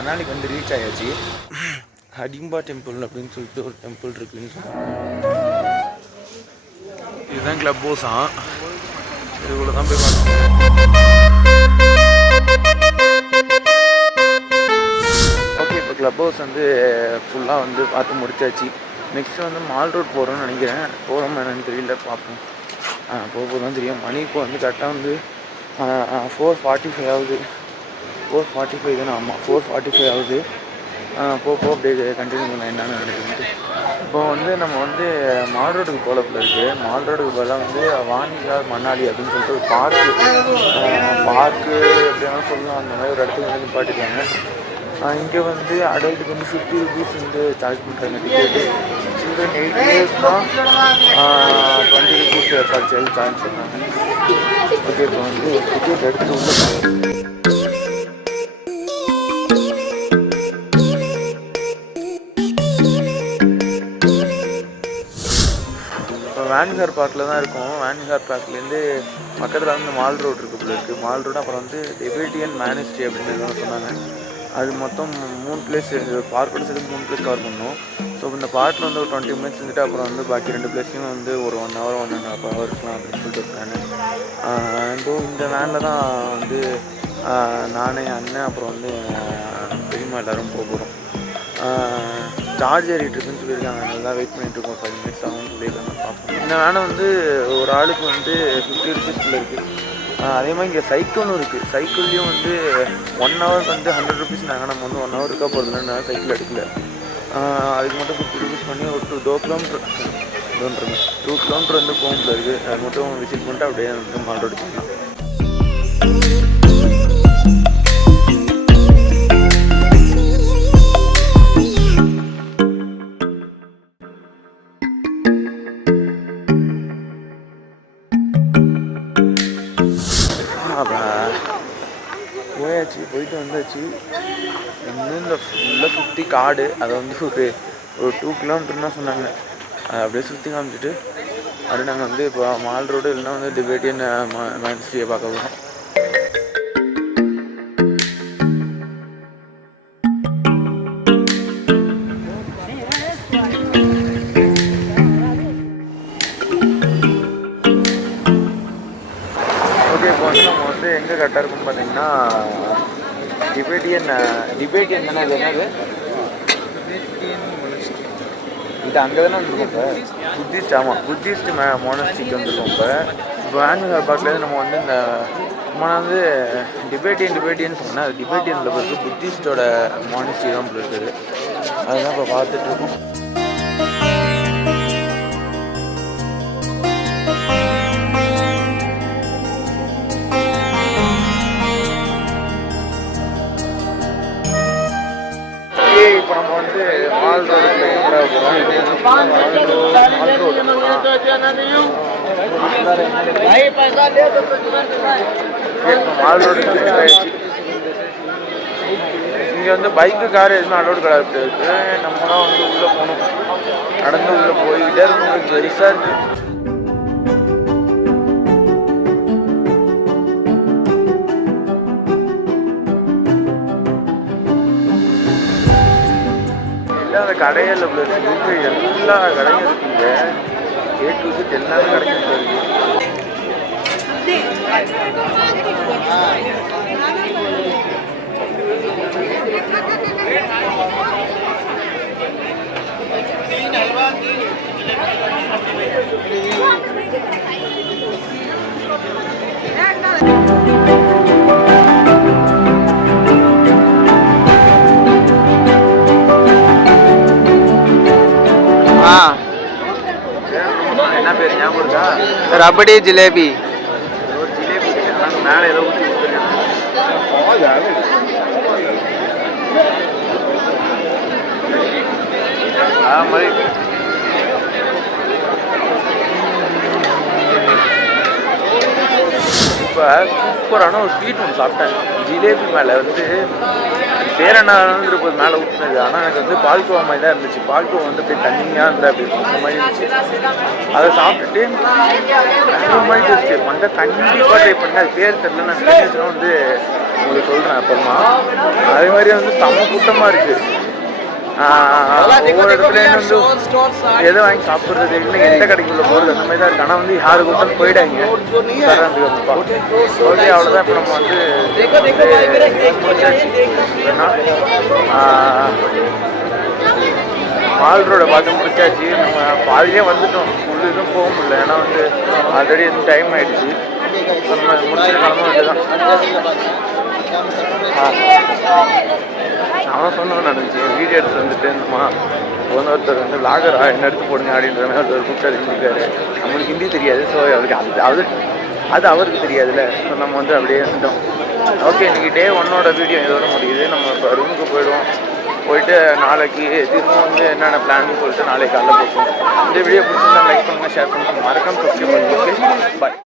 மணாலிக்கு வந்து ரீச் ஆயாச்சு. ஹடிம்பா டெம்பிள் அப்படின்னு சொல்லிட்டு ஒரு டெம்பிள் இருக்குன்னு சொன்னாங்க. இதுதான் கிளப் ஹவுஸா, இதுக்குள்ள தான் போய் பார்க்கணும். ஓகே, இப்போ கிளப் ஹவுஸ் வந்து ஃபுல்லாக வந்து பார்த்து முடிச்சாச்சு. நெக்ஸ்ட்டு வந்து மால் ரோட் போகிறோன்னு நினைக்கிறேன். போகிறோம் என்னன்னு தெரியல, பார்ப்போம். போக தான் தெரியும். மணி இப்போ வந்து கரெக்டாக வந்து 4:45 ஆகுது. 4:45 தானே? ஆமாம், 4:45 ஆகுது. போக அப்படியே கண்டினியூ பண்ண என்னென்னு நடக்குதுன்ட்டு. இப்போ வந்து நம்ம வந்து மால் ரோடுக்கு போகல இருக்குது. மால் ரோடுக்கு போகலாம் வந்து வாணிகார் மணாலி அப்படின்னு சொல்லிட்டு ஒரு பார்க்கு எப்படின்னா சொல்லலாம். அந்த மாதிரி ஒரு இடத்துக்கு வந்து நிப்பாட்டிருக்காங்க. இங்கே வந்து அடல்ட்டுக்கு வந்து 50 rupees வந்து சார்ஜ் பண்ணுறாங்க டிக்கெட்டு. சில்ட்ரன் 8 yearsனால் 20 rupees சார்ஜ் பண்ணுறாங்க. ஓகே, இப்போ வந்து டிக்கெட் எடுத்துகிட்டு உள்ள வாணிகார் பார்க்கில் தான் இருக்கும். வாணிகார் பார்க்லேருந்து பக்கத்தில் வந்து மால் ரோடு இருக்குது. மால் ரோடு அப்புறம் வந்து டிபேட்டியன் மானிஸ்ட்ரி அப்படின்னு சொன்னாங்க. அது மொத்தம் 3 பிளேஸ், பார்க்கோட சேர்த்து 3 பிளேஸ் கவர் பண்ணணும். ஸோ இந்த பார்க்கில் வந்து ஒரு 20 minutes இருந்துட்டு அப்புறம் வந்து பாக்கி 2 பிளேஸையும் வந்து ஒரு 1 hour 1.5 hour இருக்கலாம் அப்படின்னு சொல்லிட்டு இருக்காங்க. இந்த வேனில் தான் வந்து நானே, அண்ணன் அப்புறம் வந்து பெரியம்மா எல்லோரும் போகிறோம். சார்ஜ் ஏறிட்டு இருக்குன்னு சொல்லியிருக்காங்க. நல்லா வெயிட் பண்ணிட்டு இருக்கோம். 5 minutes ஆகும்னு சொல்லியிருக்காங்க. பார்ப்போம். இந்த வேனை வந்து ஒரு ஆளுக்கு வந்து 50 rupeesக்குள்ளே இருக்குது. அதே மாதிரி இங்கே சைக்கிளும் இருக்குது. சைக்கிள்லேயும் வந்து 1 ஹவருக்கு வந்து 100 rupees. நாங்கள் நம்ம வந்து 1 hour இருக்கா போகிறதுனா சைக்கிள் எடுக்கல. அதுக்கு மட்டும் 50 rupees பண்ணி ஒரு 2 kilometer வந்து போகும்போது இருக்குது. அது மட்டும் விசிட் பண்ணிட்டு அப்படியே வந்து மால் ரோடு பண்ணலாம். போயிட்டு வந்தாச்சு. இன்னும் இந்த ஃபுல்லாக சுற்றி காடு, அதை வந்து ஒரு 2 kilometerனா சொன்னாங்க. அதை அப்படியே சுற்றி காமிச்சிட்டு அப்படியே நாங்கள் வந்து இப்போ மால் ரோடு இல்லைன்னா வந்து டிபேட்டியன் மானிஸ்ட்ரியை பார்க்க போகிறோம். ஓகே, இப்போ வந்து நம்ம வந்து எங்கே கரெக்டாக இருக்குன்னு பார்த்தீங்கன்னா டிபேட்டியன் தானே? அது என்னது? இது அங்கே தானே வந்துருக்கோம். இப்போ புத்திஸ்ட், ஆமாம், புத்திஸ்ட் மோனஸ்ட்ரிக்கு வந்துருக்கோம். இப்போ வாணிகார் பார்க்லேருந்து நம்ம வந்து இந்த வந்து டிபேட்டியன் சொன்னால் அது டிபேட்டியனில் போயிருக்கு. புத்திஸ்டோட மோனஸ்ட்ரி தான் இருக்குது. அதுதான் இப்போ பார்த்துட்ருக்கோம். இப்போ நம்ம வந்து மால் ரோடு இங்கே வந்து பைக்கு கார் எதுவுமே அலோடு கிடையாது. நம்மளாம் வந்து உள்ளே போகணும். நடந்து உள்ளே போய்கிட்டே இருக்கணும். பெருசாக இருக்குது. அந்த கடையில் இருக்கு, எல்லா கடையும் இருக்குங்க. A to Z எல்லாமே கிடைக்கும். என்ன பேர் ஞாபகம் இருக்கா? ரபடி ஜிலேபி. ஒரு ஜிலேபி மேலே ஏதோ ஊற்றி மாதிரி. இப்போ சூப்பரான ஒரு ஸ்வீட் ஒன்று சாப்பிட்டேன். ஜிலேபி மேலே வந்து பேர் என்ன இருப்பது மேலே ஊற்றுனது. ஆனால் எனக்கு வந்து பால்கோவா மாதிரி தான் இருந்துச்சு. பால்கோவா வந்து அப்படியே தண்ணியாக இருந்தால் அப்படி அந்த மாதிரி இருந்துச்சு. அதை சாப்பிட்டுட்டு அந்த மாதிரி டேஸ்ட்டு வந்து கண்டிப்பாக ட்ரை பண்ணேன். அது பேர் தெரியல. நான் வந்து உங்களுக்கு சொல்கிறேன் அப்புறமா. அதே மாதிரி வந்து செம்ம கூட்டமாக இருக்குது. ஒவ்வொரு இடத்துலேயும் வந்து எதை வாங்கி சாப்பிட்றது இல்லை, எந்த கடைக்குள்ளே போகிறது அந்த மாதிரி தான் இருக்குது. ஆனால் வந்து யாரு கூட்டம் போயிடாங்க தரதுக்கு. ஓகே, அவ்வளோதான். இப்போ நம்ம வந்து மால் ரோடை பார்த்து முடிச்சாச்சு. நம்ம பாதிலே வந்துட்டோம், ஃபுல் இதுவும் போக முடியல. ஏன்னா வந்து ஆல்ரெடி வந்து டைம் ஆகிடுச்சு. இப்போ நம்ம முடிச்சுட்டு கிளம்ப வேண்டியதான். அவன் சொன்னவன் நடந்துச்சு, வீடியோ எடுத்து வந்துட்டு இருந்தோமா, ஒருத்தர் வந்து விளாகரா என்ன எடுத்து போடுங்க அப்படின்ற மாதிரி ஒருத்தர் கூப்பிட்டு இருக்காரு. நம்மளுக்கு ஹிந்தி தெரியாது, ஸோ அவருக்கு அது அவருக்கு தெரியாதுல்ல. ஸோ நம்ம வந்து அப்படியே இருந்தோம். ஓகே, இன்றைக்கி டே 1 வீடியோ இதோட முடியுது. நம்ம இப்போ ரூமுக்கு போயிடுவோம். போயிட்டு நாளைக்கு திரும்பவும் வந்து என்னென்ன பிளான்னு சொல்லிட்டு நாளைக்கு காலைல போட்டோம். இந்த வீடியோ பிடிச்சிருந்தா லைக் பண்ணுங்கள், ஷேர் பண்ணுங்கள், மறக்காம சப்ஸ்கிரைப் பண்ணுங்கள். பாய்.